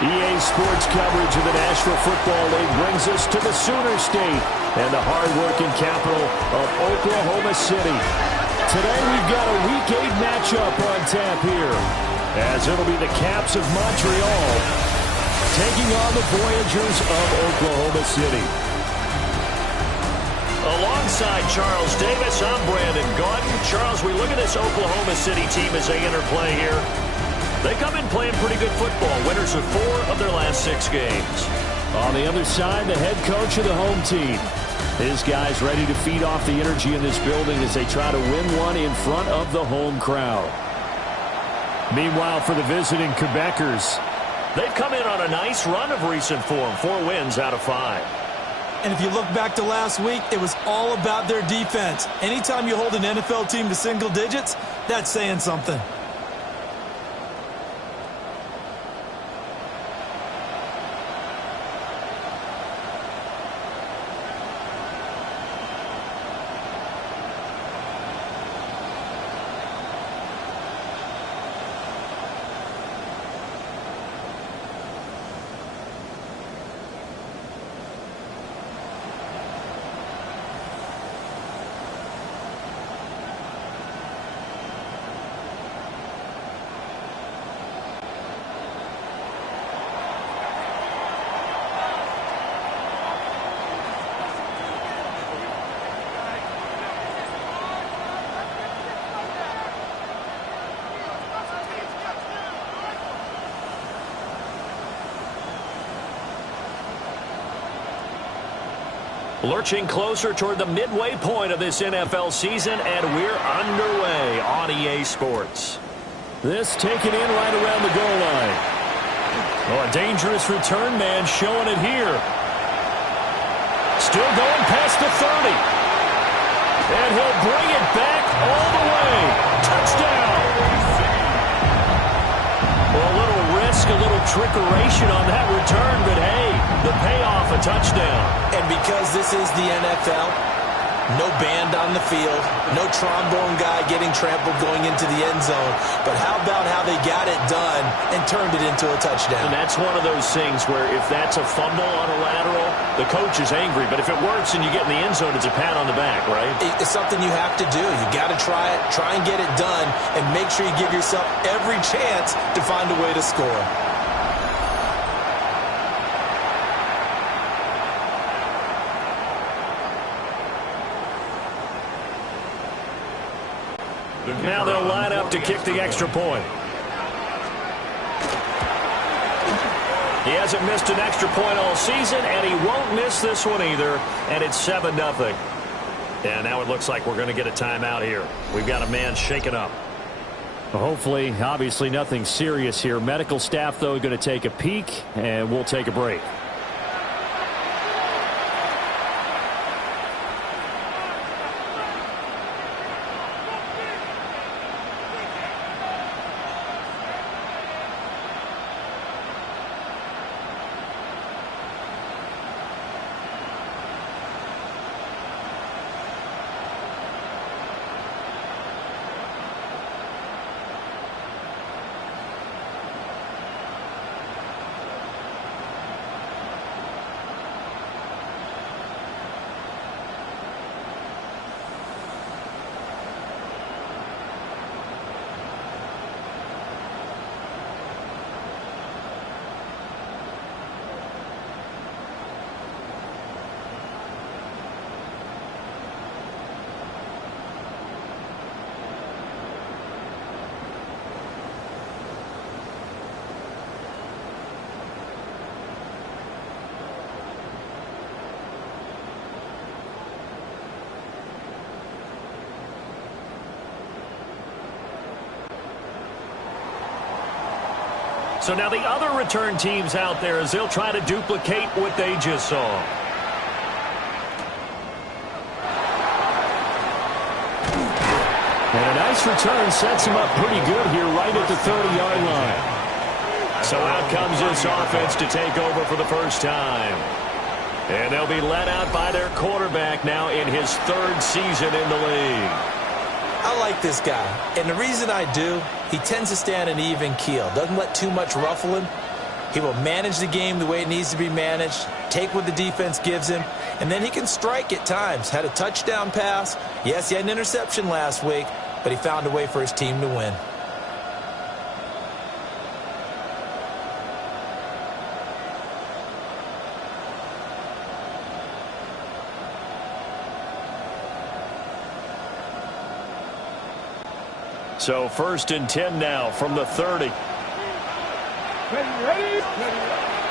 EA Sports coverage of the National Football League brings us to the Sooner State and the hard-working capital of Oklahoma City. Today we've got a Week 8 matchup on tap here, as it'll be the Caps of Montreal taking on the Voyagers of Oklahoma City. Alongside Charles Davis, I'm Brandon Gaudin. Charles, we look at this Oklahoma City team as they interplay here. They come in playing pretty good football. Winners of 4 of their last 6 games. On the other side, the head coach of the home team. His guys ready to feed off the energy in this building as they try to win one in front of the home crowd. Meanwhile, for the visiting Quebecers, they've come in on a nice run of recent form. 4 wins out of 5. And if you look back to last week, it was all about their defense. Anytime you hold an NFL team to single digits, that's saying something. Lurching closer toward the midway point of this NFL season, and we're underway on EA Sports. This taken in right around the goal line. Oh, a dangerous return man showing it here. Still going past the 30. And he'll bring it back all the way. Touchdown! Well, a little risk, a little trickeration on that return, but hey, the payoff, a touchdown. And because this is the NFL, no band on the field, no trombone guy getting trampled going into the end zone. But how about how they got it done and turned it into a touchdown? And that's one of those things where if that's a fumble on a lateral, the coach is angry. But if it works and you get in the end zone, it's a pat on the back, right? It's something you have to do. You got to try it, try and get it done, and make sure you give yourself every chance to find a way to score. Now they'll line up to kick the extra point. He hasn't missed an extra point all season, and he won't miss this one either, and it's 7-0. And now it looks like we're going to get a timeout here. We've got a man shaken up. Well, hopefully, obviously nothing serious here. Medical staff, though, going to take a peek, and we'll take a break. So now the other return teams out there as they'll try to duplicate what they just saw. And a nice return sets him up pretty good here right at the 30-yard line. So out comes this offense to take over for the first time. And they'll be led out by their quarterback now in his 3rd season in the league. I like this guy, and the reason I do, he tends to stay on an even keel. Doesn't let too much ruffle him. He will manage the game the way it needs to be managed, take what the defense gives him, and then he can strike at times. Had a touchdown pass. Yes, he had an interception last week, but he found a way for his team to win. So 1st and 10 now from the 30. Ready.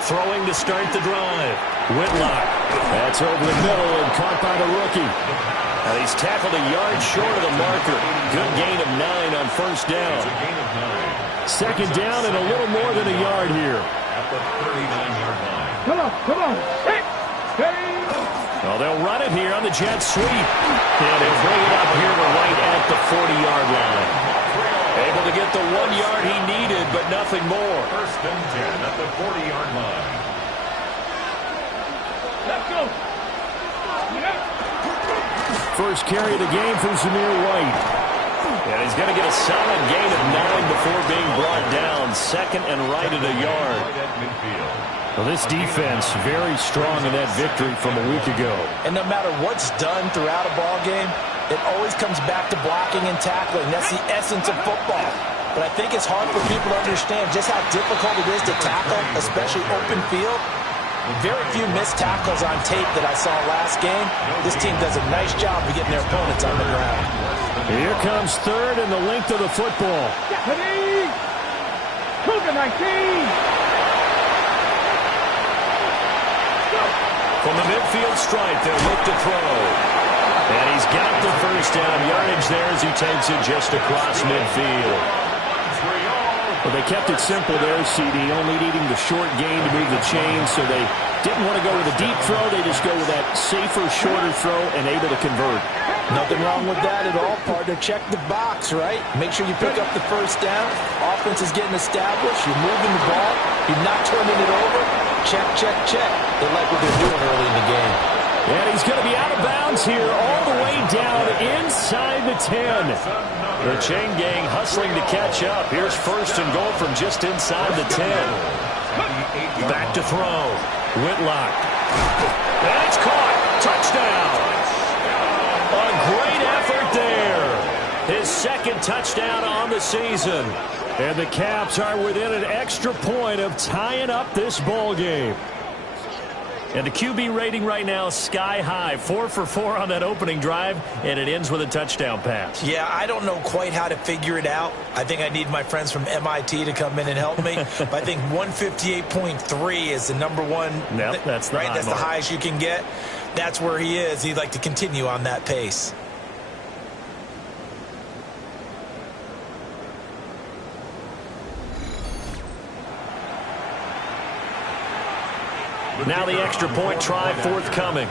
Throwing to start the drive. Whitlock. That's over the middle and caught by the rookie. And he's tackled a yard short of the marker. Good gain of 9 on 1st down. 2nd down and a little more than a yard here. At the 39-yard line. Come on. Hey. Well, they'll run it here on the jet sweep. And they'll bring it up here to right at the 40-yard line. Able to get the 1 yard he needed, but nothing more. 1st and 10 at the 40-yard line. Let's go. First carry of the game from Zamir White. And he's going to get a solid gain of 9 before being brought down. 2nd and right at a yard. Well, this defense very strong in that victory from a week ago. And no matter what's done throughout a ball game, it always comes back to blocking and tackling. That's the essence of football. But I think it's hard for people to understand just how difficult it is to tackle, especially open field. Very few missed tackles on tape that I saw last game. This team does a nice job of getting their opponents on the ground. Here comes 3rd and the length of the football. Ready. Cougar 19. From the midfield stripe, they'll look to throw. And he's got the 1st down yardage there as he takes it just across midfield. Well, they kept it simple there, CD, only needing the short gain to move the chains, so they didn't want to go with a deep throw. They just go with that safer, shorter throw and able to convert. Nothing wrong with that at all, partner. Check the box, right? Make sure you pick up the 1st down. Offense is getting established. You're moving the ball. You're not turning it over. Check. They like what they're doing early in the game. And he's going to be out of bounds here all the way down inside the 10. The chain gang hustling to catch up. Here's 1st and goal from just inside the 10. Back to throw. Whitlock. And it's caught. Touchdown. A great effort there. His 2nd touchdown on the season. And the Caps are within an extra point of tying up this ball game. And the QB rating right now, sky high. 4 for 4 on that opening drive, and it ends with a touchdown pass. Yeah, I don't know quite how to figure it out. I think I need my friends from MIT to come in and help me. But I think 158.3 is the number one. Yep, that's the right. high That's mark. the highest you can get. That's where he is. He'd like to continue on that pace. Now the extra point try forthcoming.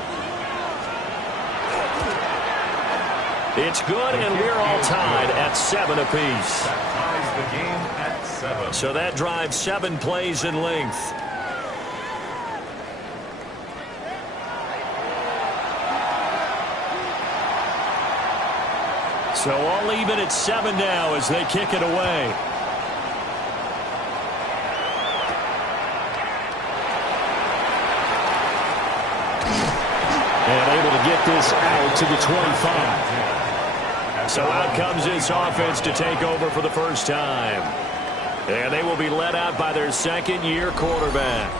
It's good, and we're all tied at 7 apiece. That ties the game at 7. So that drives 7 plays in length. So all even at 7 now as they kick it away. And able to get this out to the 25. So out comes this offense to take over for the first time. And they will be led out by their 2nd-year quarterback.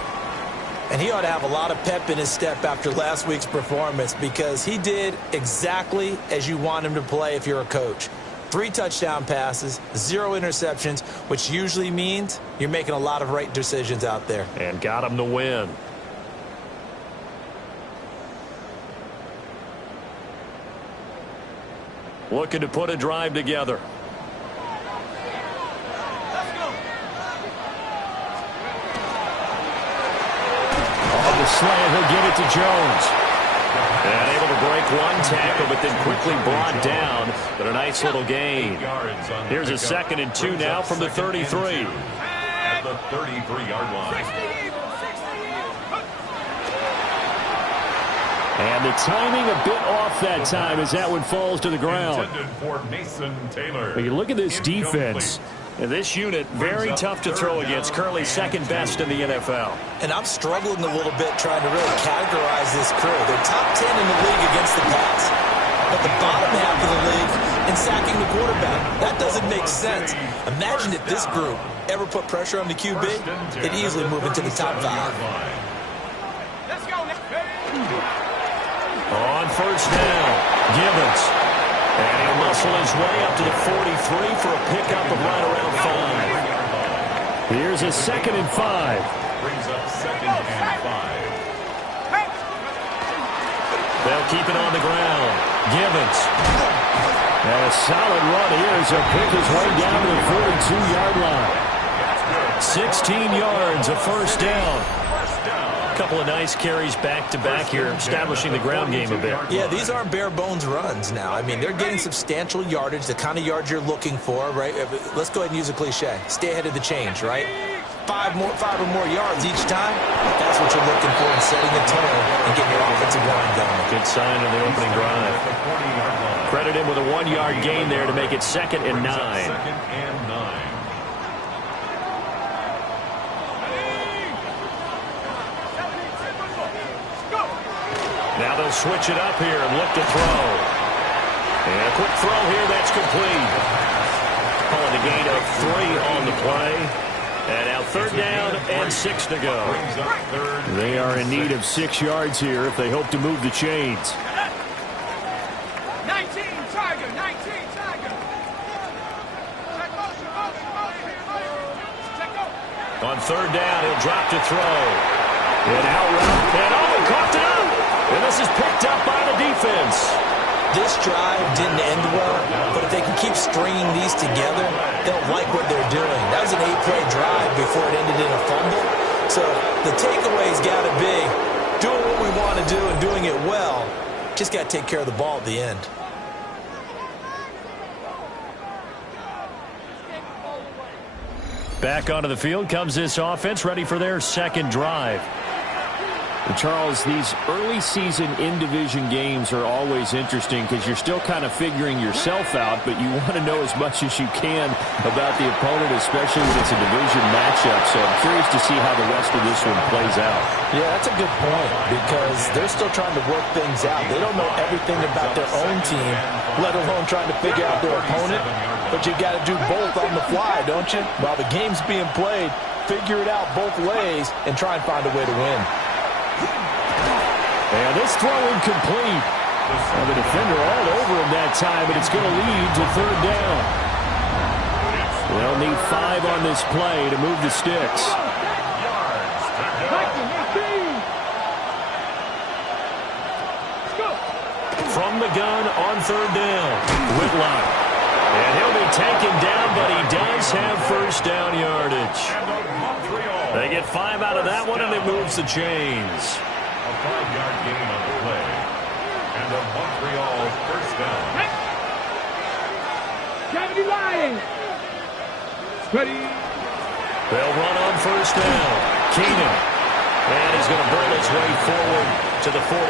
And he ought to have a lot of pep in his step after last week's performance because he did exactly as you want him to play if you're a coach. 3 touchdown passes, 0 interceptions, which usually means you're making a lot of right decisions out there. And got him the win. Looking to put a drive together. On the slant, he'll get it to Jones. And able to break one tackle, but then quickly brought down. But a nice little gain. Here's a 2nd and 2 now from the 33. At the 33-yard line. And the timing a bit off that time as that one falls to the ground. Intended for Mason Taylor. But you look at this defense. This unit, very tough to throw against, currently second best in the NFL. And I'm struggling a little bit trying to really categorize this crew. They're top 10 in the league against the pass, but the bottom half of the league in sacking the quarterback. That doesn't make sense. Imagine if this group ever put pressure on the QB, they'd easily move into the top 5. Let's go. On first down, Gibbons. And he'll muscle his way up to the 43 for a pickup of right around 5. Here's a 2nd and 5. Brings up 2nd and 5. They'll keep it on the ground. Gibbons. And a solid run here as he'll pick his way down to the 42-yard line. 16 yards, a first down. A couple of nice carries back-to-back here, establishing the ground game a bit. Yeah, these aren't bare-bones runs now. I mean, they're getting substantial yardage, the kind of yards you're looking for, right? Let's go ahead and use a cliche. Stay ahead of the change, right? 5 or more yards each time. That's what you're looking for in setting a tone and getting your offensive line going. Good sign on the opening drive. Credit him with a 1-yard gain there to make it 2nd and 9. 2nd and 9. Now they'll switch it up here and look to throw. And a quick throw here, that's complete. Calling a gain of 3 on the play. And now 3rd down and 6 to go. They are in need of 6 yards here if they hope to move the chains. 19 Tiger, 19 Tiger. On 3rd down, he'll drop to throw. And out route. And he caught it out. And this is picked up by the defense. This drive didn't end well, but if they can keep stringing these together, they'll like what they're doing. That was an 8-play drive before it ended in a fumble. So the takeaway's got to be doing what we want to do and doing it well. Just got to take care of the ball at the end. Back onto the field comes this offense, ready for their 2nd drive. And Charles, these early season in-division games are always interesting because you're still kind of figuring yourself out, but you want to know as much as you can about the opponent, especially when it's a division matchup. So I'm curious to see how the rest of this one plays out. Yeah, that's a good point because they're still trying to work things out. They don't know everything about their own team, let alone trying to figure out their opponent. But you got to do both on the fly, don't you? While the game's being played, figure it out both ways and try and find a way to win. And this throw incomplete. And the defender all over him that time, but it's going to lead to 3rd down. They'll need 5 on this play to move the sticks. From the gun on 3rd down, Whitlock. And he'll be taken down, but he does have 1st down yardage. They get 5 out of that one, and it moves the chains. A 5-yard gain on the play. And a Montreal 1st down. Kennedy Lying. Ready. They'll run on 1st down. Keenan. And he's going to burn his way forward to the 48.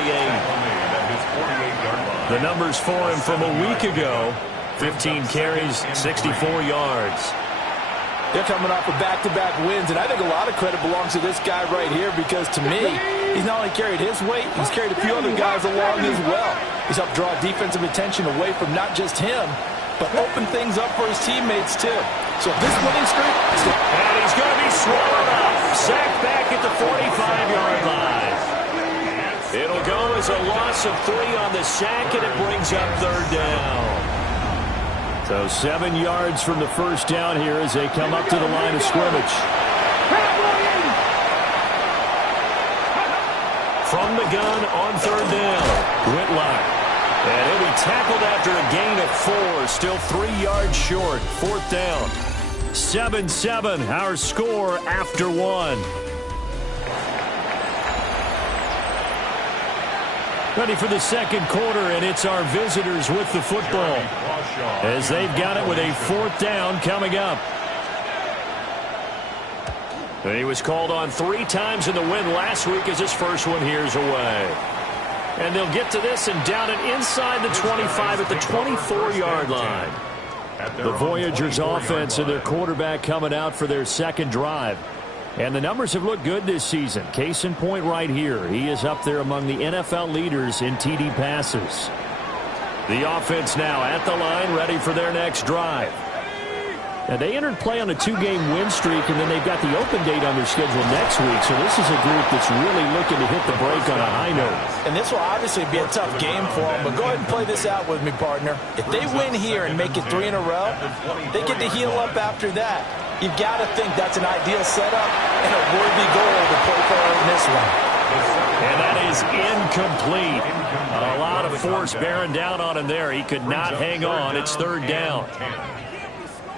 The numbers for him from a week ago. 15 carries, 64 yards. They're coming off of back-to-back wins, and I think a lot of credit belongs to this guy right here because, to me, he's not only carried his weight, he's carried a few other guys along as well. He's helped draw defensive attention away from not just him, but open things up for his teammates, too. So this winning streak... And he's going to be swallowed up. Sacked back at the 45-yard line. It'll go as a loss of 3 on the sack, and it brings up 3rd down. So 7 yards from the 1st down here as they come up to the line of scrimmage. From the gun on 3rd down, Whitlock. And he'll be tackled after a gain of 4, still 3 yards short, 4th down. 7-7, our score after 1. Ready for the 2nd quarter, and it's our visitors with the football as they've got it with a 4th down coming up. And he was called on 3 times in the win last week as his first one here's away. And they'll get to this and down it inside the 25 at the 24-yard line. The Voyagers offense and their quarterback coming out for their second drive. And the numbers have looked good this season. Case in point right here. He is up there among the NFL leaders in TD passes. The offense now at the line, ready for their next drive. Now, they entered play on a 2-game win streak, and then they've got the open date on their schedule next week. So this is a group that's really looking to hit the break on a high note. And this will obviously be a tough game for them, but go ahead and play this out with me, partner. If they win here and make it 3 in a row, they get to heal up after that. You've got to think that's an ideal setup and a worthy goal to play for in this one. And that is incomplete. A lot of force bearing down on him there. He could not hang on. It's 3rd down.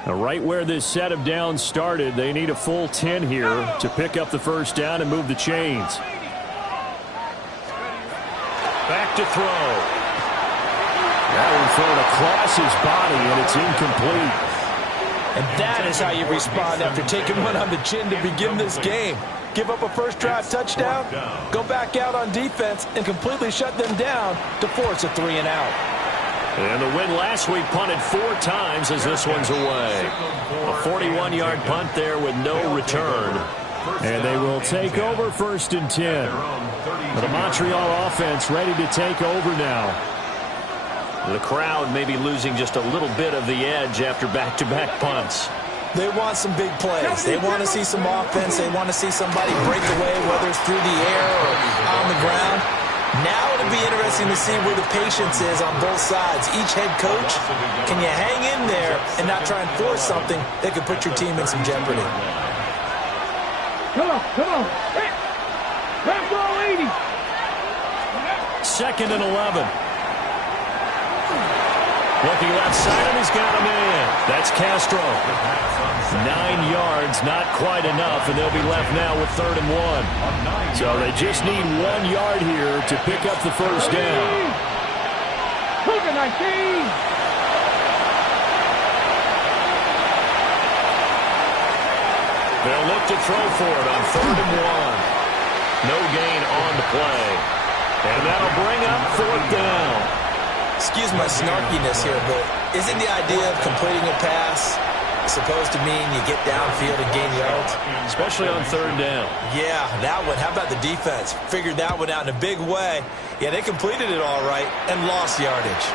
Now, right where this set of downs started, they need a full 10 here to pick up the first down and move the chains. Back to throw. That one thrown across his body, and it's incomplete. And that is how you respond after taking one on the chin to begin this game. Give up a first drive touchdown, go back out on defense, and completely shut them down to force a 3 and out. And the win last week punted 4 times as this one's away. A 41-yard punt there with no return. And they will take over 1st and 10. The Montreal offense ready to take over now. The crowd may be losing just a little bit of the edge after back-to-back punts. They want some big plays. They want to see some offense. They want to see somebody break away, whether it's through the air or on the ground. Now it'll be interesting to see where the patience is on both sides. Each head coach, can you hang in there and not try and force something that could put your team in some jeopardy? Come on. Hey, let's go, 80. 2nd and 11. Looking left side, and he's got a man. That's Castro. 9 yards, not quite enough, and they'll be left now with 3rd and 1. So they just need 1 yard here to pick up the first down. Look at 19. They'll look to throw for it on 3rd and 1. No gain on the play. And that'll bring up 4th down. Excuse my snarkiness here, but isn't the idea of completing a pass supposed to mean you get downfield and gain yards? Especially on 3rd down. Yeah, that one. How about the defense? Figured that one out in a big way. Yeah, they completed it all right and lost yardage.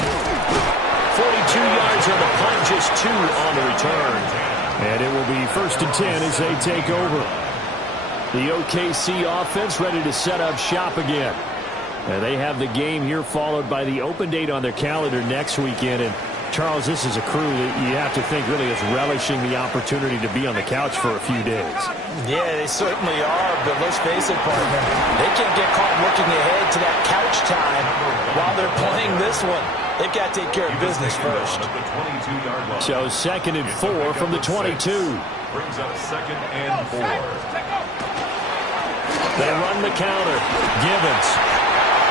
42 yards on the punt, just 2 on the return. And it will be 1st and 10 as they take over. The OKC offense ready to set up shop again. And they have the game here followed by the open date on their calendar next weekend. And, Charles, this is a crew that you have to think really is relishing the opportunity to be on the couch for a few days. Yeah, they certainly are, but let's face it, partner. They can't get caught looking ahead to that couch time while they're playing this one. They've got to take care of business first. So 2nd and 4 from the 22. Brings up 2nd and 4. They run the counter. Gibbons.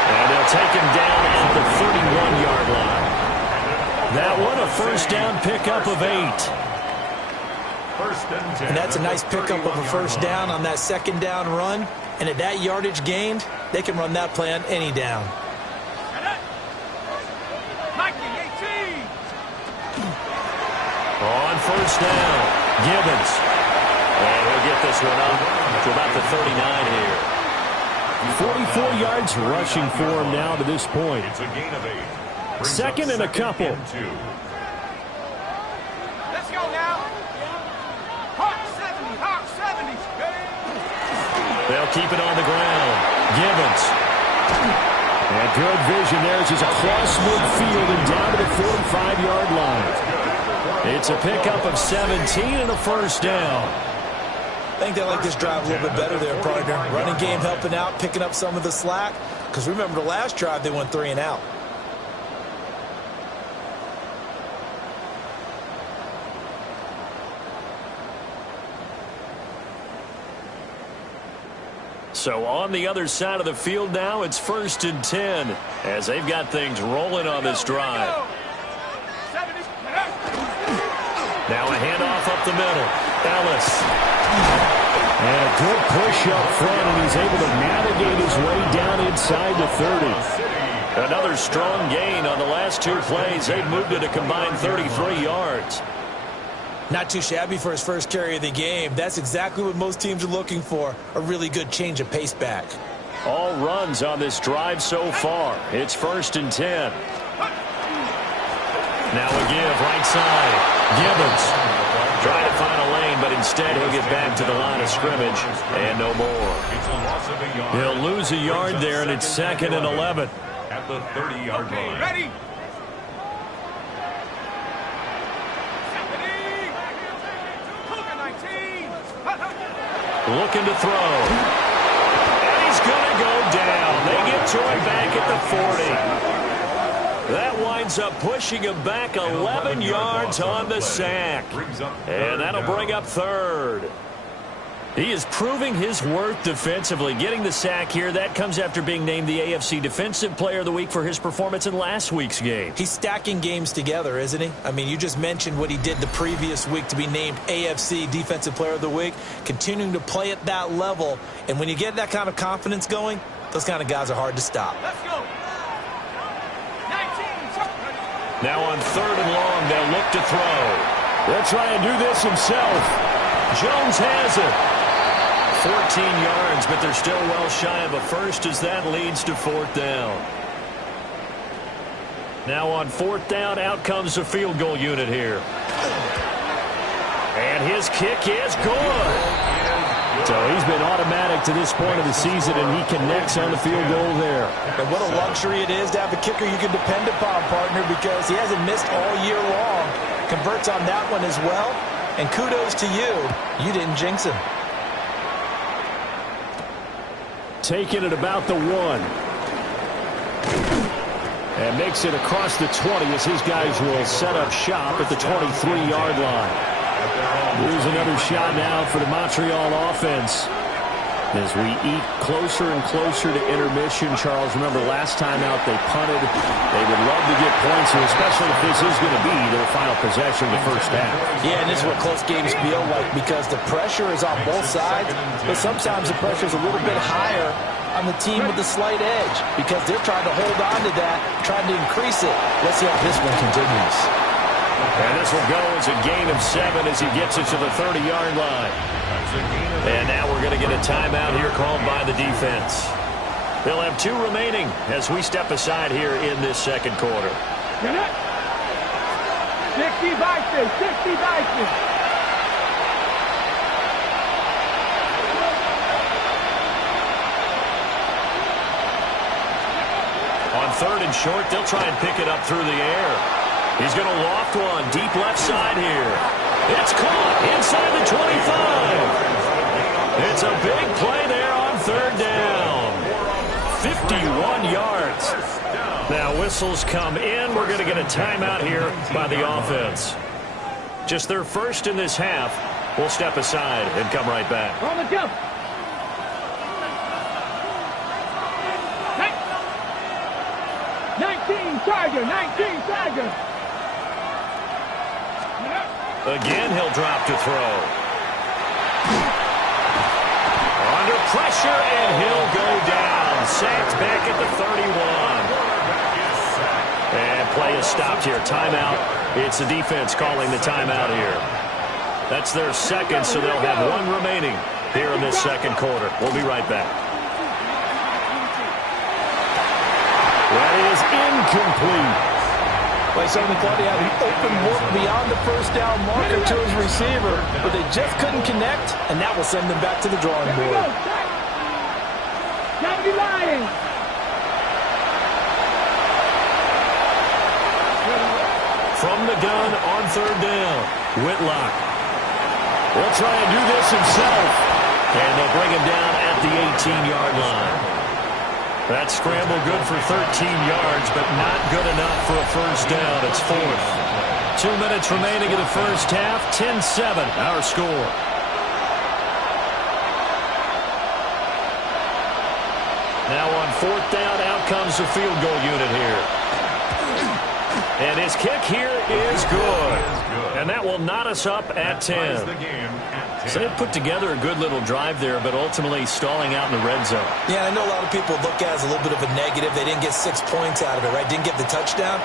And they'll take him down at the 31-yard line. That one a first down pickup of 8. 1st and 10. And that's a nice pickup of a first down on that 2nd down run. And at that yardage gained, they can run that play on any down. On 1st down, Gibbons. And he'll get this one up to about the 39 here. 44 yards rushing for him now to this point. It's a gain of 8. 2nd and a couple. Let's go now. Hawk 70. They'll keep it on the ground. Gibbons. And good vision there as he's across midfield and down to the 45-yard line. It's a pickup of 17 and a first down. I think they like this drive a little bit better there, partner. Running game helping out, picking up some of the slack. Because remember the last drive, they went 3 and out. So on the other side of the field now, it's 1st and 10 as they've got things rolling on this drive. Now a handoff up the middle. Ellis. And a good push up front, and he's able to navigate his way down inside the 30. Another strong gain on the last 2 plays. They've moved it a combined 33 yards. Not too shabby for his first carry of the game. That's exactly what most teams are looking for, a really good change of pace back. All runs on this drive so far. It's 1st and 10. Now a give right side. Gibbons trying to find a lane, but instead he'll get back to the line of scrimmage and no more. He'll lose a yard there, and it's 2nd and 11. At the 30-yard line. Ready? Looking to throw. And he's going to go down. They get to him back at the 40. That winds up pushing him back 11 yards on the sack. And that'll bring up 3rd. He is proving his worth defensively. Getting the sack here, that comes after being named the AFC Defensive Player of the Week for his performance in last week's game. He's stacking games together, isn't he? I mean, you just mentioned what he did the previous week to be named AFC Defensive Player of the Week, continuing to play at that level. And when you get that kind of confidence going, those kind of guys are hard to stop. Let's go. 19. Now on 3rd and long, they'll look to throw. They'll try and do this himself. Jones has it. 14 yards, but they're still well shy of a first as that leads to 4th down. Now on 4th down, out comes the field goal unit here. And his kick is good. So he's been automatic to this point of the season, and he connects on the field goal there. And what a luxury it is to have a kicker you can depend upon, partner, because he hasn't missed all year long. Converts on that one as well. And kudos to you. You didn't jinx him. Taking it about the 1. And makes it across the 20 as his guys will set up shop at the 23-yard line. Here's another shot now for the Montreal offense. As we eat closer and closer to intermission, Charles, remember last time out they punted. They would love to get points, especially if this is going to be their final possession of the first half. Yeah, and this is what close games feel like because the pressure is on both sides, but sometimes the pressure is a little bit higher on the team with the slight edge because they're trying to hold on to that, trying to increase it. Let's see how this one continues. And this will go as a gain of 7 as he gets it to the 30-yard line. And now we're going to get a timeout here called by the defense. They'll have 2 remaining as we step aside here in this second quarter. 60 Vikings, 60 Vikings. On 3rd and short, they'll try and pick it up through the air. He's going to loft one deep left side here. It's caught inside the 25. It's a big play there on 3rd down. 51 yards. Now whistles come in. We're going to get a timeout here by the offense. Just their first in this half. We'll step aside and come right back. On the jump. 19 Tiger, 19 Tiger. Again, he'll drop to throw. Under pressure, and he'll go down. Sacked back at the 31. And play is stopped here. Timeout. It's the defense calling the timeout here. That's their second, so they'll have 1 remaining here in this second quarter. We'll be right back. That is incomplete. Like something thought he had an open look beyond the first down marker to his receiver, but they just couldn't connect, and that will send them back to the drawing board. County Lions. From the gun on 3rd down, Whitlock. He'll try and do this himself, and they'll bring him down at the 18-yard line. That scramble good for 13 yards, but not good enough for a first down. It's 4th. 2 minutes remaining in the first half. 10-7, our score. Now on 4th down, out comes the field goal unit here. And his kick here is good. And that will knot us up at 10. So they put together a good little drive there, but ultimately stalling out in the red zone. Yeah, I know a lot of people look at it as a little bit of a negative. They didn't get 6 points out of it, right? Didn't get the touchdown.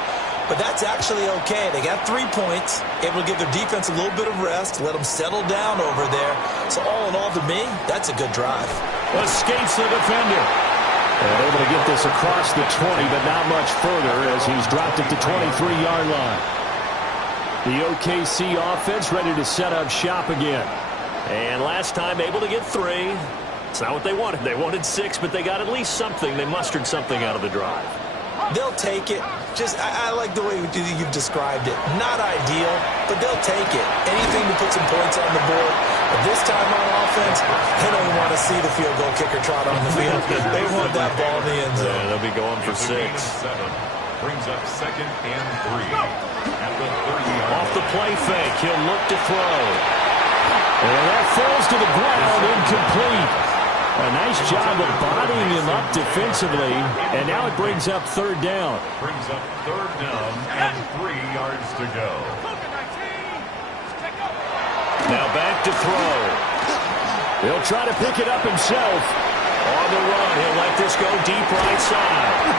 But that's actually okay. They got 3 points, able to give their defense a little bit of rest, let them settle down over there. So all in all, to me, that's a good drive. Escapes the defender. And able to get this across the 20, but not much further as he's dropped it to 23-yard line. The OKC offense ready to set up shop again. And last time able to get 3. It's not what they wanted. They wanted 6, but they got at least something. They mustered something out of the drive. They'll take it. I like the way you've described it. Not ideal, but they'll take it. Anything to put some points on the board. But this time on offense, they don't want to see the field goal kicker trot on the field. They want that ball in the end zone. Yeah, they'll be going for 6. Brings up 2nd and 3. At the 30-yard Off the play fake, he'll look to throw. And that falls to the ground, incomplete. A nice job of bodying him up defensively, and now it brings up 3rd down. Brings up 3rd down and 3 yards to go. Now back to throw. He'll try to pick it up himself. On the run, he'll let this go deep right side.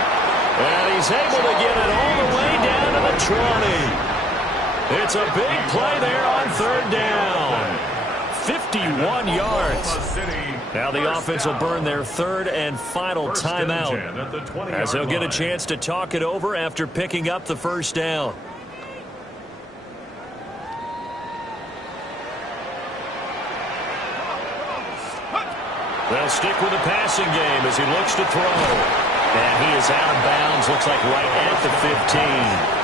And he's able to get it all the way down to the 20. It's a big play there on 3rd down. 51 yards. Now the offense will burn their 3rd and final timeout, as they'll get a chance to talk it over after picking up the 1st down. They'll stick with the passing game as he looks to throw. And he is out of bounds, looks like right at the 15.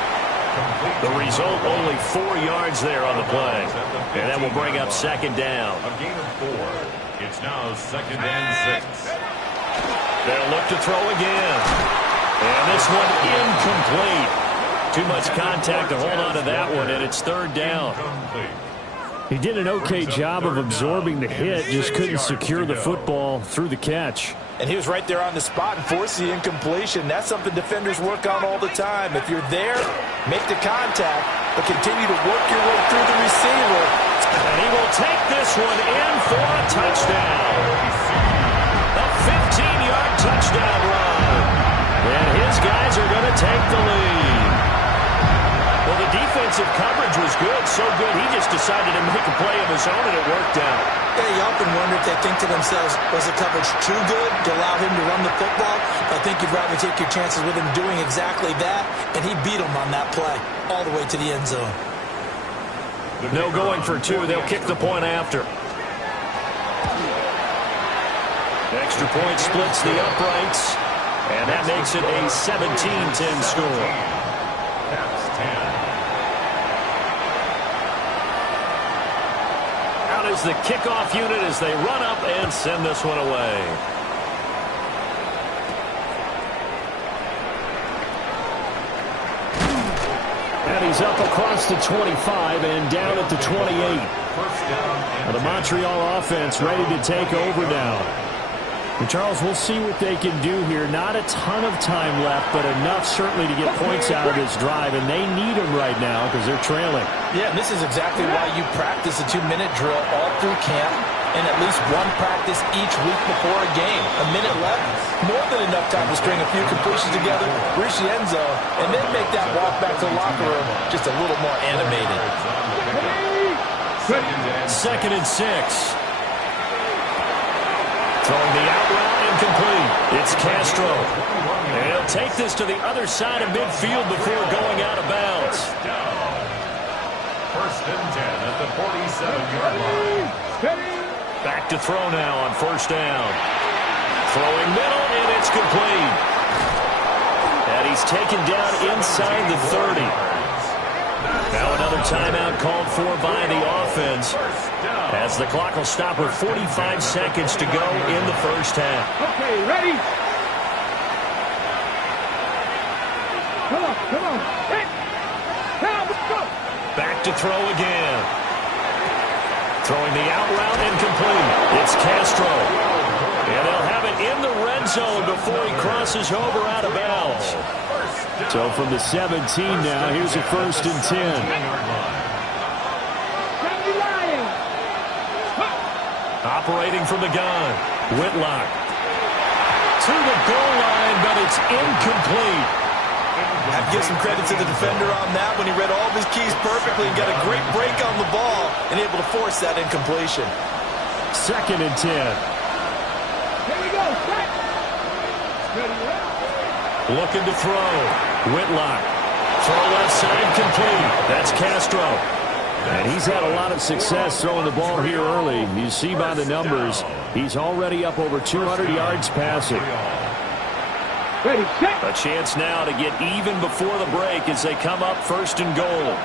The result, only 4 yards there on the play. And that will bring up 2nd down. A gain of 4. It's now 2nd and 6. They'll look to throw again. And this one incomplete. Too much contact to hold on to that one, and it's 3rd down. He did an okay job of absorbing the hit, just couldn't secure the football through the catch. And he was right there on the spot and forced the incompletion. That's something defenders work on all the time. If you're there, make the contact, but continue to work your way through the receiver. And he will take this one in for a touchdown. A 15-yard touchdown run. And his guys are going to take the lead. Well, the defensive coverage was good, so good he just decided to make a play of his own, and it worked out. Yeah, you often wonder if they think to themselves, was the coverage too good to allow him to run the football? I think you'd rather take your chances with him doing exactly that, and he beat him on that play all the way to the end zone. No going for 2. They'll kick the point after. Extra point splits the uprights, and that makes it a 17-10 score. That's 10. Out is the kickoff unit as they run up and send this one away. And he's up across the 25 and down at the 28. The Montreal offense ready to take over now. And Charles, we'll see what they can do here. Not a ton of time left, but enough certainly to get points out of this drive, and they need them right now because they're trailing. Yeah, and this is exactly why you practice a 2-minute drill all through camp and at least one practice each week before a game. A minute left, more than enough time to string a few completions together, reach the end zone, and then make that walk back to the locker room just a little more animated. 2nd and 6. Throwing the out route incomplete. It's Castro. And he'll take this to the other side of midfield before going out of bounds. 1st and 10 at the 47-yard line. Back to throw now on 1st down. Throwing middle, and it's complete. And he's taken down inside the 30. Now another timeout called for by the offense, as the clock will stop with 45 seconds to go in the 1st half. Okay, ready? Come on. Hey, let's go. Back to throw again. Throwing the out route incomplete. It's Castro. And they'll have it in the red zone before he crosses over out of bounds. So from the 17 now, here's a 1st and 10. Operating from the gun, Whitlock. To the goal line, but it's incomplete. I have to give some credit to the defender on that when he read all of his keys perfectly and got a great break on the ball and able to force that incompletion. 2nd and 10. Here we go. Set. Looking to throw. Whitlock. Throw left side complete. That's Castro. And he's had a lot of success throwing the ball here early. You see by the numbers, he's already up over 200 yards passing. Ready, set. A chance now to get even before the break as they come up 1st and goal.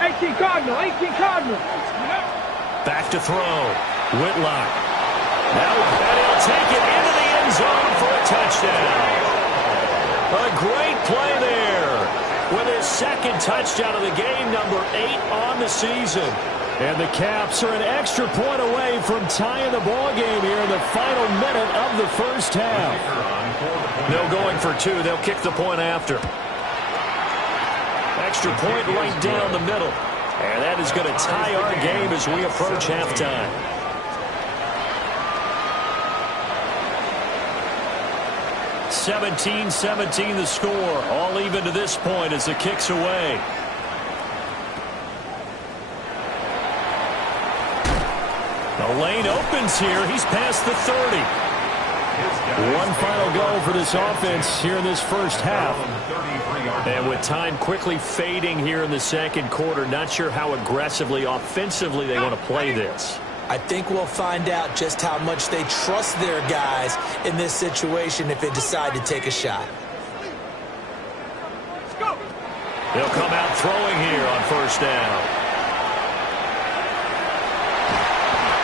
18 Cardinal, 18 Cardinal. Back to throw. Whitlock. Now he'll take it into the end zone for a touchdown. A great play there. With his 2nd touchdown of the game, number 8 on the season. And the Caps are an extra point away from tying the ball game here in the final minute of the 1st half. No going for 2. They'll kick the point after. Extra point right down the middle. And that is going to tie our game as we approach halftime. (17-17) the score. All even to this point as the kick's away. The lane opens here. He's past the 30. One final go for this offense here in this 1st half. And with time quickly fading here in the 2nd quarter, not sure how aggressively, offensively they want to play this. I think we'll find out just how much they trust their guys in this situation if they decide to take a shot. They'll come out throwing here on 1st down.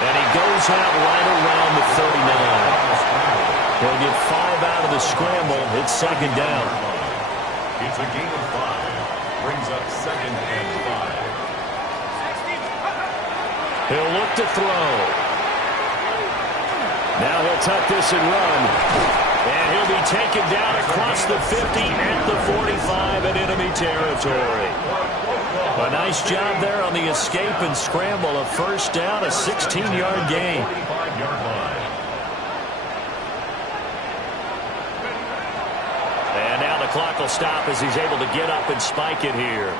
And he goes out right around the 39. He'll get 5 out of the scramble. It's 2nd down. It's a gain of 5. Brings up 2nd and 5. He'll look to throw. Now he'll tuck this and run. And he'll be taken down across the 50 at the 45 in enemy territory. A nice job there on the escape and scramble. A 1st down, a 16-yard gain. And now the clock will stop as he's able to get up and spike it here.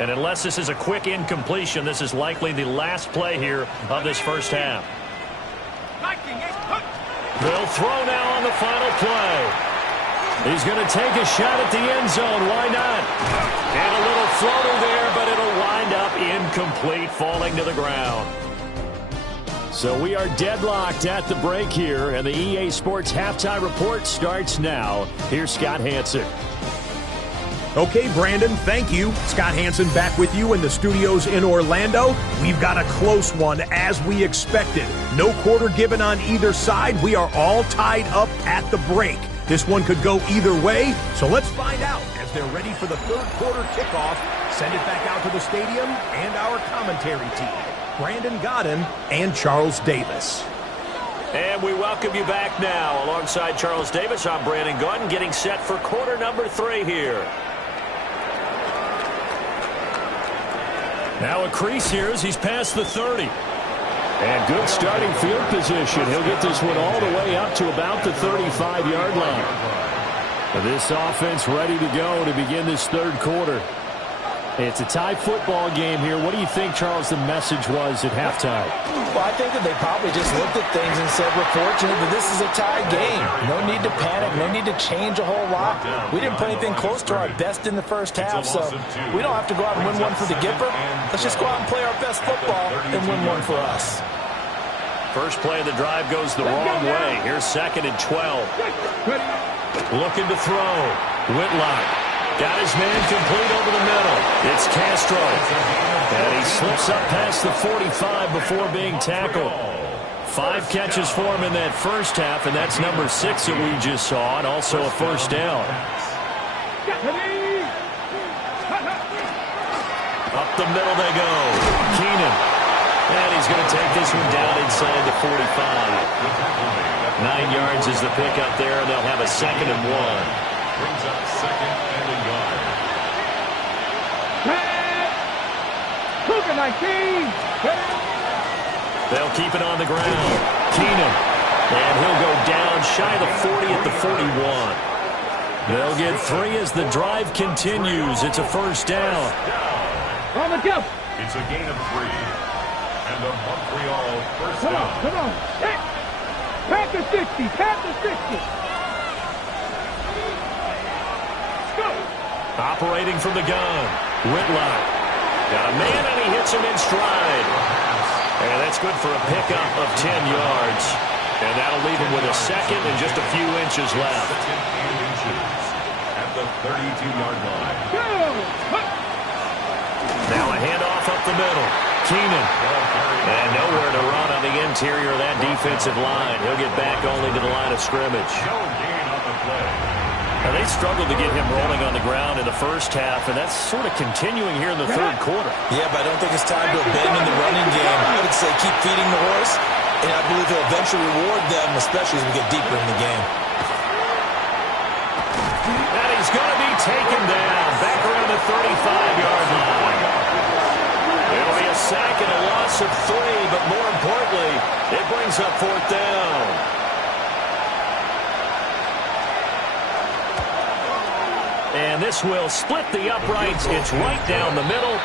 And unless this is a quick incompletion, this is likely the last play here of this 1st half. They'll throw now on the final play. He's going to take a shot at the end zone. Why not? And a little floater there, but it'll wind up incomplete, falling to the ground. So we are deadlocked at the break here, and the EA Sports Halftime Report starts now. Here's Scott Hanson. Okay, Brandon, thank you. Scott Hanson back with you in the studios in Orlando. We've got a close one, as we expected. No quarter given on either side. We are all tied up at the break. This one could go either way, so let's find out as they're ready for the 3rd quarter kickoff. Send it back out to the stadium and our commentary team, Brandon Godden and Charles Davis. And we welcome you back now. Alongside Charles Davis, I'm Brandon Godden, getting set for quarter number 3 here. Now a crease here as he's past the 30. And good starting field position. He'll get this one all the way up to about the 35-yard line. And this offense ready to go to begin this 3rd quarter. It's a tie football game here. What do you think, Charles, the message was at halftime? Well, I think that they probably just looked at things and said, we're fortunate that this is a tie game. No need to panic. No need to change a whole lot. We didn't play anything close to our best in the 1st half, so we don't have to go out and win one for the Gipper. Let's just go out and play our best football and win one for us. First play of the drive goes the wrong way. Here's 2nd and 12. Looking to throw. Whitlock. Got his man complete over the middle. It's Castro. And he slips up past the 45 before being tackled. 5 catches for him in that 1st half, and that's number 6 that we just saw, and also a 1st down. Up the middle they go. Keenan. And he's going to take this one down inside the 45. 9 yards is the pickup there, and they'll have a 2nd and 1. Brings up 2nd and a yard. Cougar 19. They'll keep it on the ground. Keenan. And he'll go down shy of the 40 at the 41. They'll get 3 as the drive continues. It's a 1st down. On the jump. It's a gain of 3. And a Montreal 1st Come down. on, come on. Pack the 60, pack the 60. Go. Operating from the gun. Whitlock. Got a man, and he hits him in stride. And that's good for a pickup of 10 yards. And that'll leave him with a 2nd and just a few inches left. 2nd and inches at the 32-yard line. Go. Now a handoff up the middle. Keenan. And nowhere to run on the interior of that defensive line. He'll get back only to the line of scrimmage. No gain on the play. Now, they struggled to get him rolling on the ground in the 1st half, and that's sort of continuing here in the 3rd quarter. Yeah, but I don't think it's time to abandon the running game. I would say keep feeding the horse, and I believe he'll eventually reward them, especially as we get deeper in the game. And he's going to be taken down back around the 35-yard line. It'll be a sack and a loss of 3, but more importantly, it brings up 4th down. And this will split the uprights. It's right down the middle.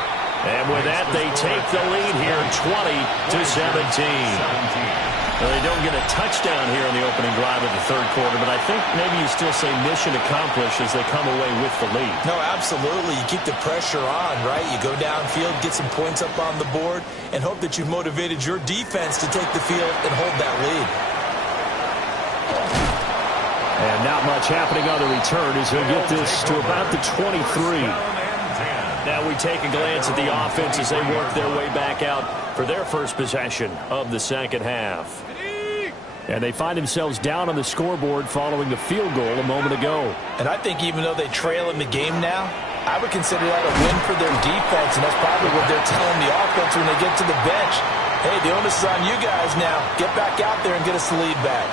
And with that, they take the lead here 20-17. Well, they don't get a touchdown here in the opening drive of the 3rd quarter, but I think maybe you still say mission accomplished as they come away with the lead. No, absolutely. You keep the pressure on, right? You go downfield, get some points up on the board, and hope that you've motivated your defense to take the field and hold that lead. And not much happening on the return as he'll get this to about the 23. Now we take a glance at the offense as they work their way back out for their first possession of the 2nd half. And they find themselves down on the scoreboard following the field goal a moment ago. And I think even though they trail in the game now, I would consider that a win for their defense, and that's probably what they're telling the offense when they get to the bench. Hey, the onus is on you guys now. Get back out there and get us the lead back.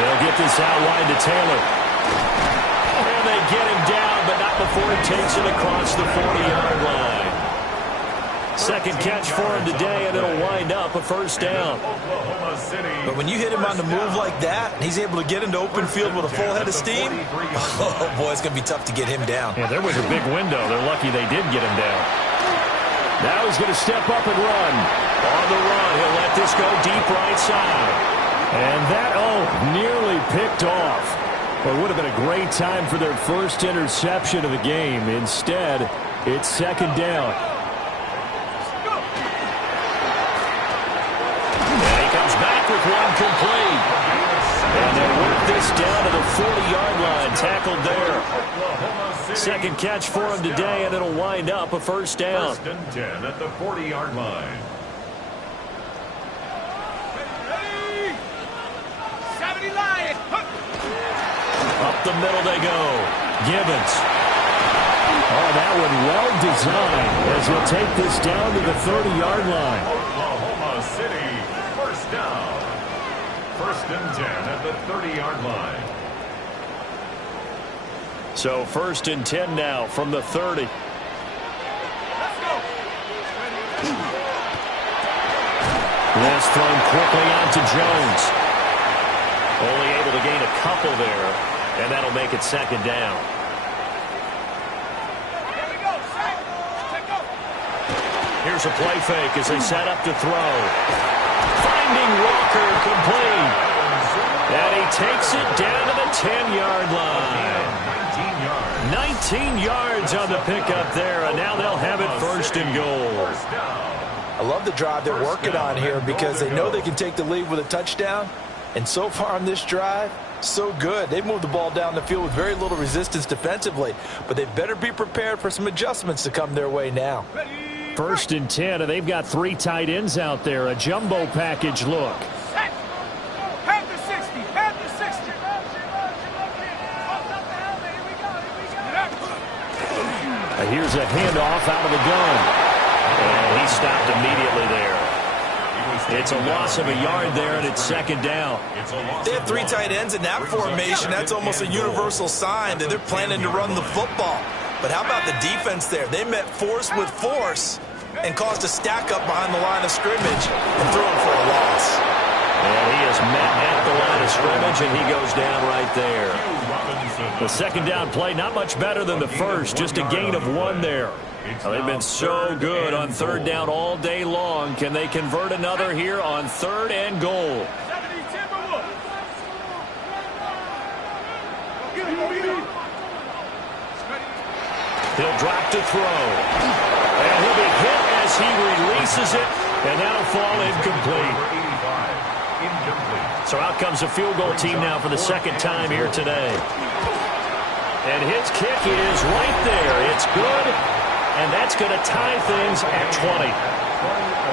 They'll get this out wide to Taylor. And they get him down, but not before he takes it across the 40-yard line. 2nd catch for him today, and it'll wind up a 1st down. But when you hit him on the move like that, and he's able to get into open field with a full head of steam, oh, boy, it's going to be tough to get him down. Yeah, there was a big window. They're lucky they did get him down. Now he's going to step up and run. On the run, he'll let this go deep right side. And that, nearly picked off. Well, it would have been a great time for their first interception of the game. Instead, it's 2nd down. And he comes back with one complete. And they work this down to the 40-yard line, tackled there. 2nd catch for him today, and it'll wind up a 1st down. 1st and 10 at the 40-yard line. Up the middle they go. Gibbons. Oh, that one well designed as he'll take this down to the 30-yard line. Oklahoma City, 1st down. 1st and 10 at the 30-yard line. So 1st and 10 now from the 30. This thrown quickly out to Jones. Only able to gain a couple there, and that'll make it 2nd down. Here's a play fake as they set up to throw. Finding Walker complete. And he takes it down to the 10-yard line. 19 yards on the pickup there, and now they'll have it 1st and goal. I love the drive they're working on here because they know they can take the lead with a touchdown. And so far on this drive, so good. They've moved the ball down the field with very little resistance defensively, but they better be prepared for some adjustments to come their way now. 1st and 10, and they've got 3 tight ends out there. A jumbo package look. Here's a handoff out of the gun. And he stopped immediately there. It's a loss of a yard there, and it's second down. They have 3 tight ends in that formation. That's almost a universal sign that they're planning to run the football. But how about the defense there? They met force with force and caused a stack up behind the line of scrimmage and threw him for a loss. And he is met at the line of scrimmage, and he goes down right there. The second down play, not much better than the first, just a gain of 1 there. They've been so good on third down all day long. Can they convert another here on 3rd and goal? He'll drop to throw. And he'll be hit as he releases it, and that'll fall incomplete. So out comes a field goal team now for the second time here today. And his kick is right there. It's good, and that's going to tie things at 20.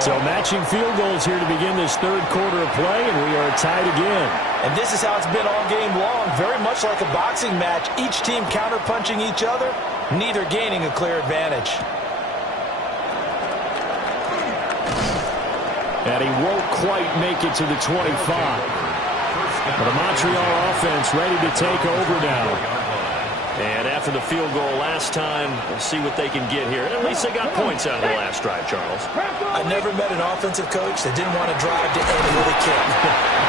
So matching field goals here to begin this third quarter of play, and we are tied again. And this is how it's been all game long, very much like a boxing match. Each team counter-punching each other, neither gaining a clear advantage. And he won't quite make it to the 25. But the Montreal offense ready to take over now. And after the field goal last time, we'll see what they can get here. At least they got points out of the last drive, Charles. I never met an offensive coach that didn't want to drive to end with a kick.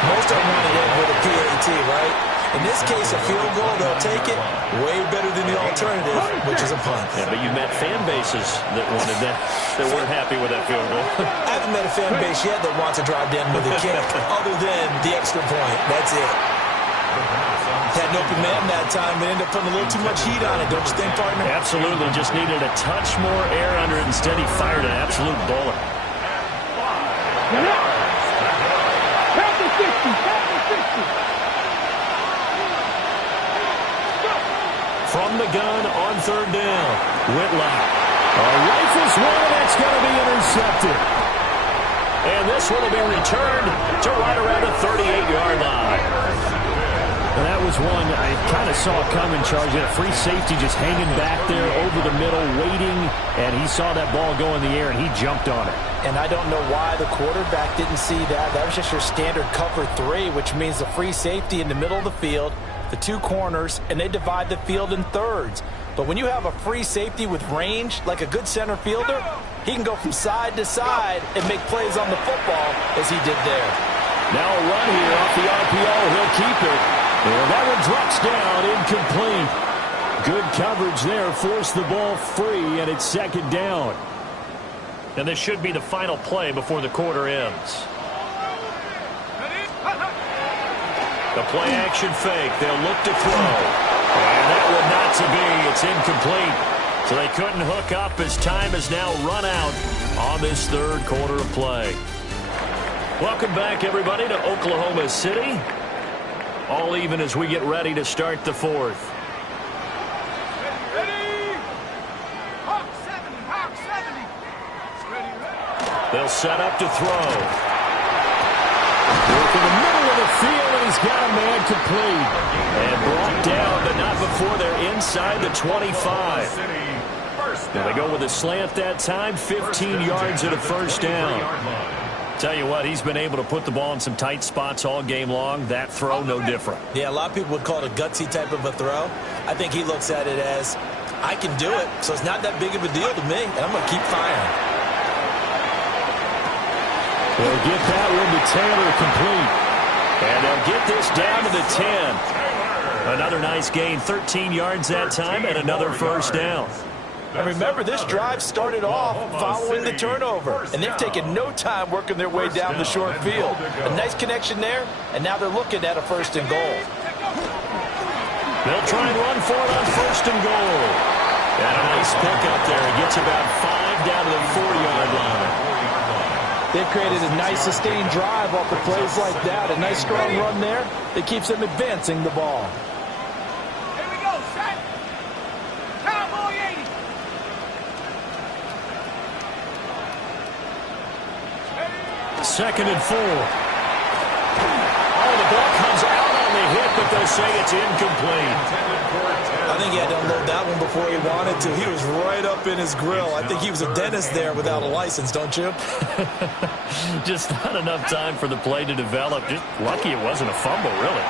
Most of them want to end with a PAT, right? In this case, a field goal, they'll take it way better than the alternative, which is a punt. Yeah, but you met fan bases that wanted that, that weren't happy with that field goal. I haven't met a fan base yet that wants to drive to end with a kick, other than the extra point. That's it. Had an open man that time, but ended up putting a little too much heat on it, don't you think, partner? Absolutely. Just needed a touch more air under it. Instead, he fired an absolute bullet. From the gun on third down, Whitlock. Rifles one, and that's going to be intercepted. And this one will be returned to right around the 38-yard line. And that was one I kind of saw coming, Charles. You had a free safety just hanging back there over the middle, waiting, and he saw that ball go in the air, and he jumped on it. And I don't know why the quarterback didn't see that. That was just your standard cover 3, which means the free safety in the middle of the field, the 2 corners, and they divide the field in thirds. But when you have a free safety with range, like a good center fielder, he can go from side to side and make plays on the football as he did there. Now a run here off the RPO. He'll keep it. And that one drops down, incomplete. Good coverage there, forced the ball free, and it's second down. And this should be the final play before the quarter ends. The play action fake. They'll look to throw. And that one not to be. It's incomplete. So they couldn't hook up as time has now run out on this third quarter of play. Welcome back, everybody, to Oklahoma City. All even as we get ready to start the fourth. They'll set up to throw. Work in the middle of the field, and he's got a man complete. And brought down, but not before they're inside the 25. Now they go with a slant that time, 15 yards and a first down. Tell you what, he's been able to put the ball in some tight spots all game long. That throw, no different. Yeah, a lot of people would call it a gutsy type of a throw. I think he looks at it as, I can do it, so it's not that big of a deal to me, and I'm going to keep firing. They'll get that one to Taylor complete. And they'll get this down to the 10. Another nice gain, 13 yards that time, and another first down. And remember, this drive started off following the turnover, and they've taken no time working their way down the short field. A nice connection there, and now they're looking at a first and goal. They'll try and run for it on first and goal. And a nice pickup there. It gets about 5 down to the 4-yard line. They've created a nice sustained drive off of plays like that. A nice strong run there that keeps them advancing the ball. Here we go, set. Cowboy 80. Second and 4. Oh, the ball comes out on the hit, but they'll say it's incomplete. I think he had to unload that one before he wanted to. He was right up in his grill. I think he was a dentist there without a license, don't you? Just not enough time for the play to develop. Just lucky it wasn't a fumble, really.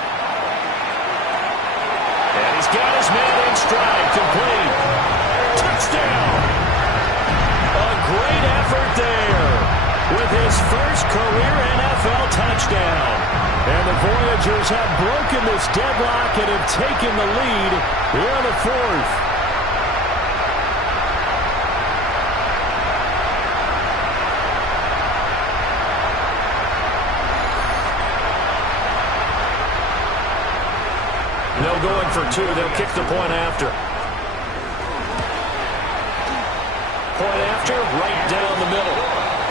And he's got his man in stride, complete. Touchdown! A great effort there with his first career NFL touchdown. And the Voyagers have broken this deadlock and have taken the lead here in the fourth. They'll go in for two. They'll kick the point after. Point after, right down the middle.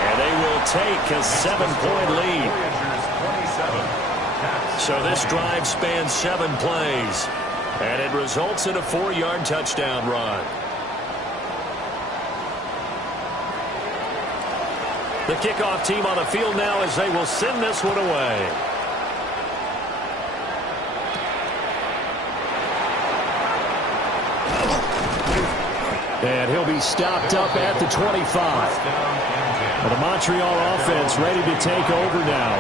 And they will take a 7-point lead. So this drive spans 7 plays. And it results in a 4-yard touchdown run. The kickoff team on the field now as they will send this one away. And he'll be stopped up at the 25. Well, the Montreal offense ready to take over now.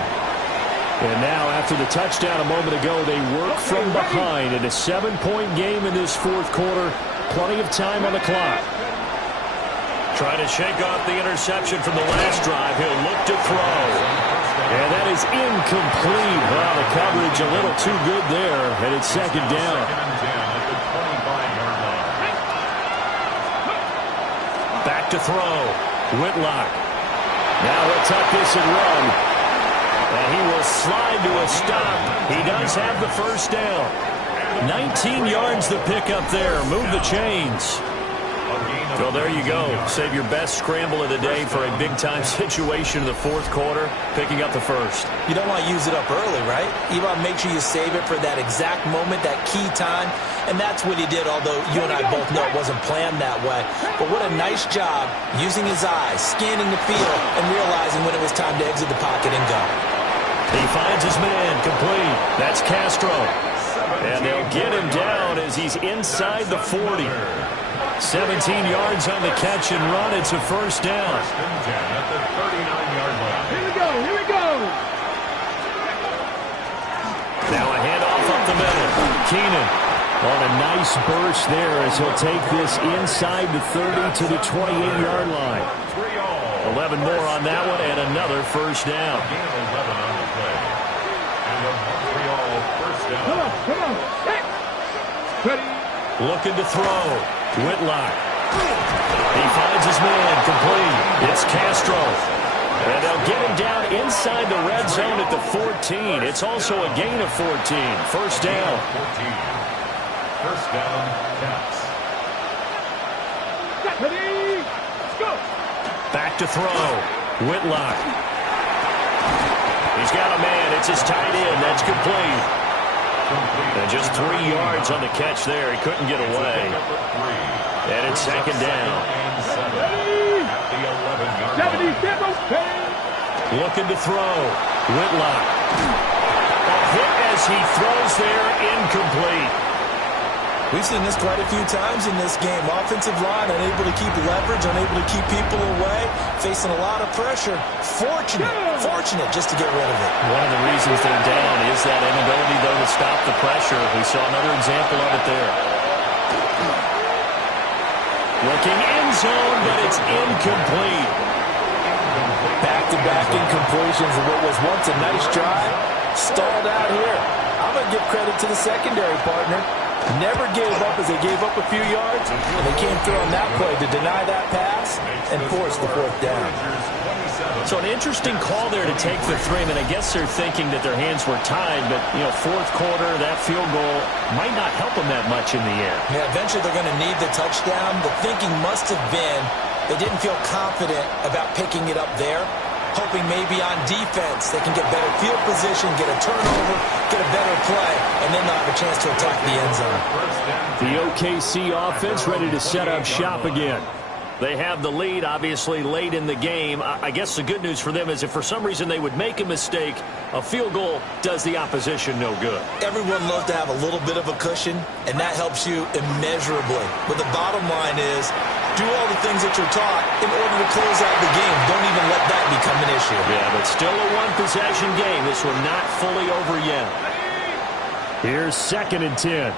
And now, after the touchdown a moment ago, they work from behind in a 7-point game in this fourth quarter. Plenty of time on the clock. Trying to shake off the interception from the last drive. He'll look to throw. And that is incomplete. Well, the coverage a little too good there, and it's second down. Back to throw. Whitlock. Now he'll tuck this and run. And he will slide to a stop. He does have the first down. 19 yards the pick up there. Move the chains. Well, there you go. Save your best scramble of the day for a big-time situation in the fourth quarter, picking up the first. You don't want to use it up early, right? You want to make sure you save it for that exact moment, that key time. And that's what he did, although you and I both know it wasn't planned that way. But what a nice job using his eyes, scanning the field, and realizing when it was time to exit the pocket and go. He finds his man, complete. That's Castro. And they'll get him down as he's inside the 40. 17 yards on the catch and run. It's a first down. Here we go, here we go. Now a handoff up the middle. Keenan on a nice burst there as he'll take this inside the 30 to the 28-yard line. 11 more on that one and another first down. Come on. Hey. Ready. Looking to throw. Whitlock. He finds his man, complete. It's Castro. And they'll get him down inside the red zone at the 14. It's also a gain of 14. First down. First down, Caps. Ready. Let's go. Back to throw. Whitlock. He's got a man. It's his tight end. That's complete. And just 3 yards on the catch there. He couldn't get away. And it's second down. 77. Looking to throw. Whitlock. A hit as he throws there, incomplete. We've seen this quite a few times in this game. Offensive line unable to keep leverage, unable to keep people away, facing a lot of pressure. Fortunate just to get rid of it. One of the reasons they're down is that inability, though, to stop the pressure. We saw another example of it there. Looking end zone, but it's incomplete. Back-to-back incompletions of what was once a nice drive. Stalled out here. I'm going to give credit to the secondary partner. Never gave up as they gave up a few yards, and they came through on that play to deny that pass and force the fourth down. So an interesting call there to take the 3. I mean, I guess they're thinking that their hands were tied, but, you know, fourth quarter, that field goal might not help them that much in the air. Yeah, eventually they're going to need the touchdown. The thinking must have been they didn't feel confident about picking it up there, hoping maybe on defense they can get better field position, get a turnover, get a better play, and then they'll have a chance to attack the end zone. The OKC offense ready to set up shop again. They have the lead, obviously, late in the game. I guess the good news for them is if for some reason they would make a mistake, a field goal does the opposition no good. Everyone loves to have a little bit of a cushion, and that helps you immeasurably. But the bottom line is, do all the things that you're taught in order to close out the game. Don't even let that become an issue. Yeah, but still a one-possession game. This one not fully over yet. Here's 2nd and 10.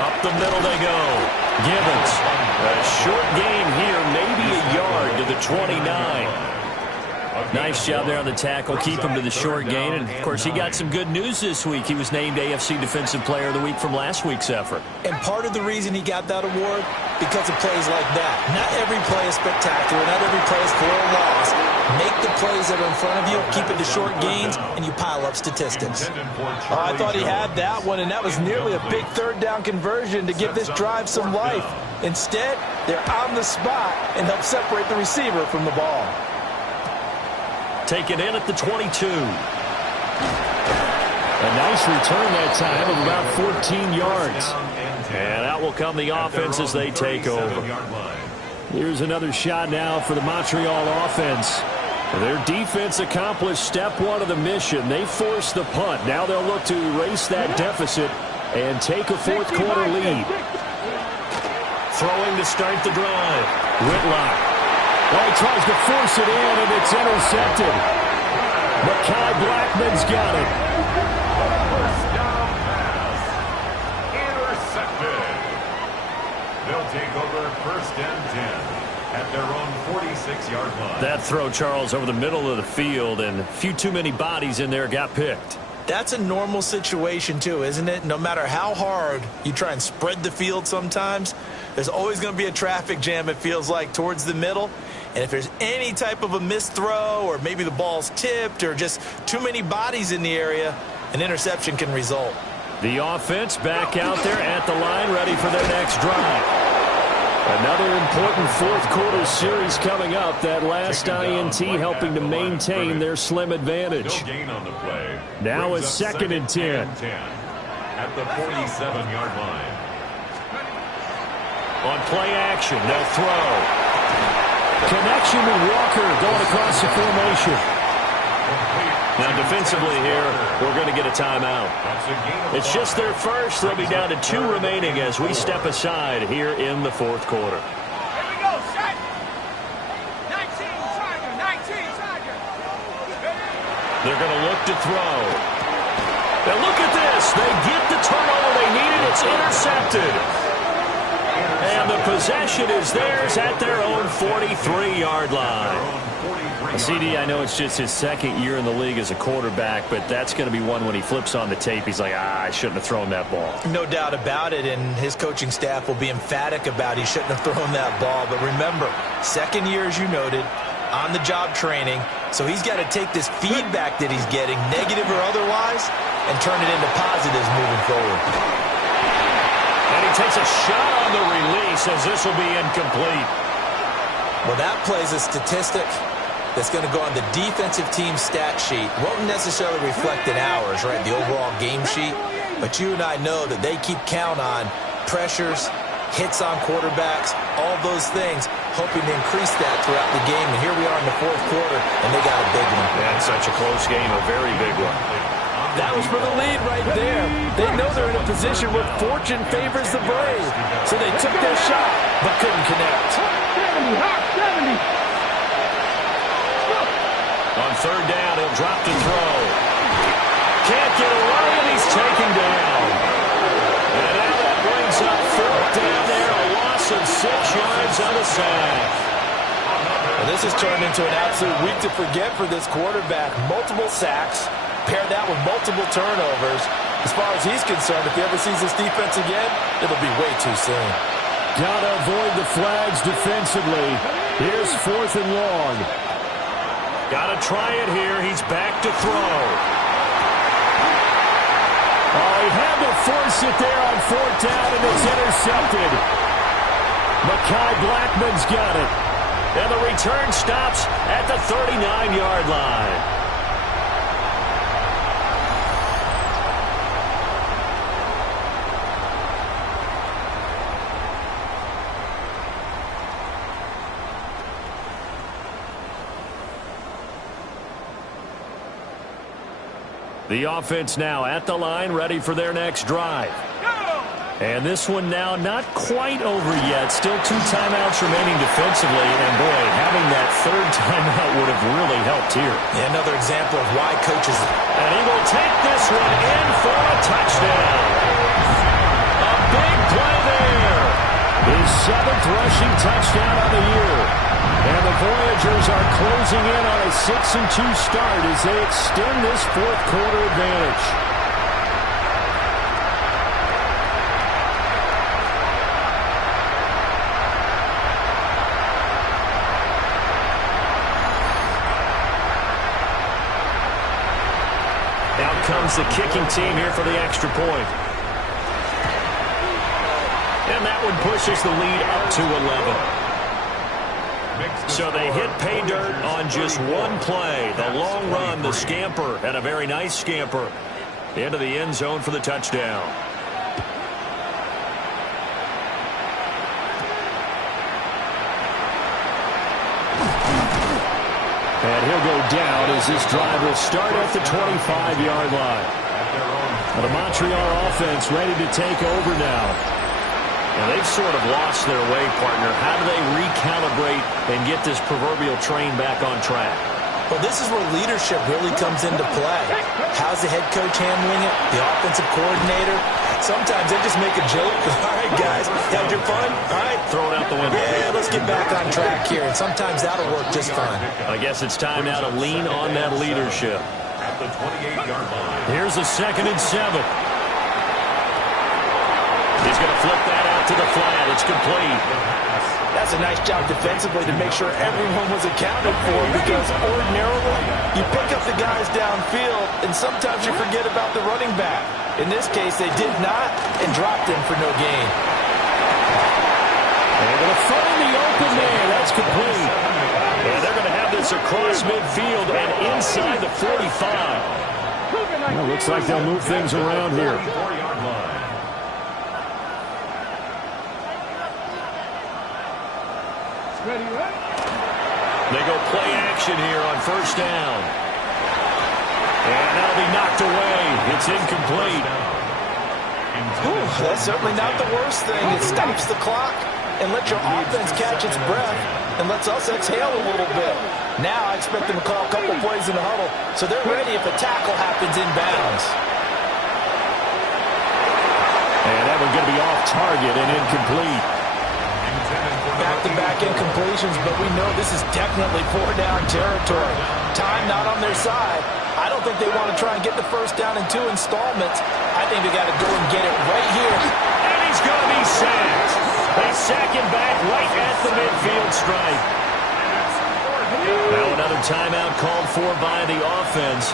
Up the middle they go. Gibbons. A short game here, maybe a yard to the 29. Nice job there on the tackle. Keep him to the short gain. And, of course, he got some good news this week. He was named AFC Defensive Player of the Week from last week's effort. And part of the reason he got that award, because of plays like that. Not every play is spectacular. Not every play is for a loss. Make the plays that are in front of you, keep it to short gains, and you pile up statistics. Oh, I thought he had that one, and that was nearly a big third-down conversion to give this drive some life. Instead, they're on the spot and help separate the receiver from the ball. Taken in at the 22. A nice return that time of about 14 yards. And out will come the offense as they take over. Here's another shot now for the Montreal offense. Their defense accomplished step one of the mission. They forced the punt. Now they'll look to erase that deficit and take a fourth-quarter lead. Throwing to start the drive. Whitlock. Well, he tries to force it in, and it's intercepted. Mekhi Blackman's got it. First down pass. Intercepted. They'll take over 1st and 10 at their own 46-yard line. That throw, Charles, over the middle of the field, and a few too many bodies in there got picked. That's a normal situation, too, isn't it? No matter how hard you try and spread the field sometimes, there's always going to be a traffic jam, it feels like, towards the middle. And if there's any type of a missed throw or maybe the ball's tipped or just too many bodies in the area, an interception can result. The offense back out there at the line, ready for their next drive. Another important fourth-quarter series coming up. That last INT helping to maintain their slim advantage. No gain on the play. Now it's 2nd and 10. At the 47-yard line. On play action, they'll throw. Connection with Walker going across the formation. Now defensively here, we're going to get a timeout. It's just their first. They'll be down to 2 remaining as we step aside here in the fourth quarter. Here we go, set. 19, Tiger, 19, Tiger. They're going to look to throw. Now look at this. They get the turnover they needed. It's intercepted. And the possession is theirs at their own 43-yard line. CD, I know it's just his 2nd year in the league as a quarterback, but that's going to be one when he flips on the tape. He's like, I shouldn't have thrown that ball. No doubt about it, and his coaching staff will be emphatic about he shouldn't have thrown that ball. But remember, 2nd year, as you noted, on-the-job training, so he's got to take this feedback that he's getting, negative or otherwise, and turn it into positives moving forward. And he takes a shot on the release as this will be incomplete. Well, that plays a statistic that's going to go on the defensive team stat sheet. Won't necessarily reflect in ours, right, the overall game sheet. But you and I know that they keep count on pressures, hits on quarterbacks, all those things, hoping to increase that throughout the game. And here we are in the fourth quarter, and they got a big one. That's such a close game, a very big one. That was for the lead right there. They know they're in a position where fortune favors the brave. So they took their shot, but couldn't connect. 70. On 3rd down, he'll drop to throw. Can't get away, and he's taken down. And now that brings up 4th down there, a loss of 6 yards on the sack. And this has turned into an absolute week to forget for this quarterback. Multiple sacks. Pair that with multiple turnovers. As far as he's concerned, if he ever sees this defense again, it'll be way too soon. Gotta avoid the flags defensively. Here's 4th and long. Gotta try it here. He's back to throw. Oh, he had to force it there on 4th down, and it's intercepted. Mekhi Blackman's got it. And the return stops at the 39-yard line. The offense now at the line, ready for their next drive. And this one now not quite over yet. Still 2 timeouts remaining defensively. And, boy, having that 3rd timeout would have really helped here. Yeah, another example of why coaches... And he will take this one in for a touchdown. A big play there. His 7th rushing touchdown of the year. And the Voyagers are closing in on a 6-2 start as they extend this 4th quarter advantage. Out comes the kicking team here for the extra point. And that one pushes the lead up to 11. So they hit pay dirt on just one play. The long run, the scamper, and a very nice scamper into the end zone for the touchdown. And he'll go down as this drive will start at the 25-yard line. The Montreal offense ready to take over now. And they've sort of lost their way, partner. How do they recalibrate and get this proverbial train back on track? Well, this is where leadership really comes into play. How's the head coach handling it? The offensive coordinator? Sometimes they just make a joke. All right, guys, had your fun? All right. Throw it out the window. Yeah, let's get back on track here. And sometimes that'll work just fine. I guess it's time now to lean on that leadership. At the 28-yard line. Here's a 2nd and 7. He's going to flip that out to the flat. It's complete. That's a nice job defensively to make sure everyone was accounted for, because ordinarily you pick up the guys downfield and sometimes you forget about the running back. In this case, they did not and dropped him for no gain. They're going to find the open man. That's complete. And they're going to have this across midfield and inside the 45. Well, looks like they'll move things around here. They go play action here on 1st down. And that'll be knocked away. It's incomplete. That's certainly not the worst thing. It stops the clock and lets your offense catch its breath and lets us exhale a little bit. Now I expect them to call a couple plays in the huddle so they're ready if a tackle happens inbounds. And that one's going to be off target and incomplete. Back-to-back incompletions, but we know this is definitely 4-down territory. Time not on their side. I don't think they want to try and get the 1st down in 2 installments. I think they got to go and get it right here. And he's going to be sacked. They sack him back right at the midfield stripe. Now another timeout called for by the offense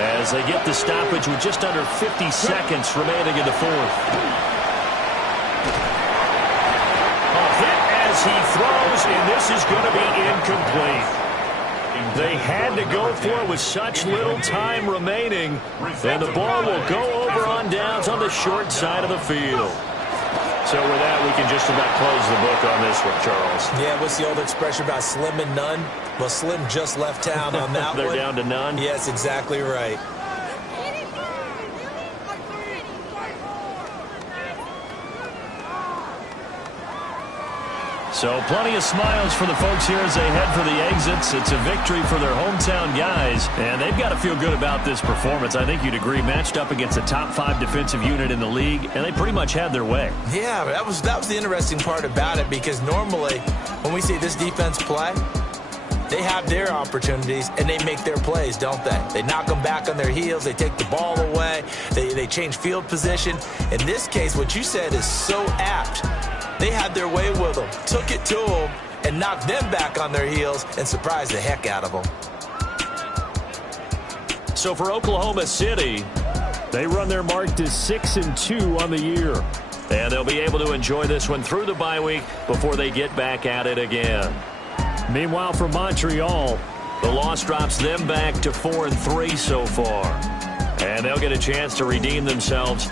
as they get the stoppage with just under 50 seconds remaining in the 4th. He throws, and this is going to be incomplete. They had to go for it with such little time remaining, and the ball will go over on downs on the short side of the field. So with that, we can just about close the book on this one, Charles. Yeah, what's the old expression about slim and none? Well, Slim just left town on that They're one. down to none? Yes, exactly right. So plenty of smiles for the folks here as they head for the exits. It's a victory for their hometown guys, and they've got to feel good about this performance. I think you'd agree, matched up against a top 5 defensive unit in the league, and they pretty much had their way. Yeah, that was the interesting part about it, because normally when we see this defense play, they have their opportunities and they make their plays, don't they? They knock them back on their heels. They take the ball away. They change field position. In this case, what you said is so apt. They had their way with them, took it to them, and knocked them back on their heels and surprised the heck out of them. So for Oklahoma City, they run their mark to 6-2 on the year. And they'll be able to enjoy this one through the bye week before they get back at it again. Meanwhile, for Montreal, the loss drops them back to 4-3 so far. And they'll get a chance to redeem themselves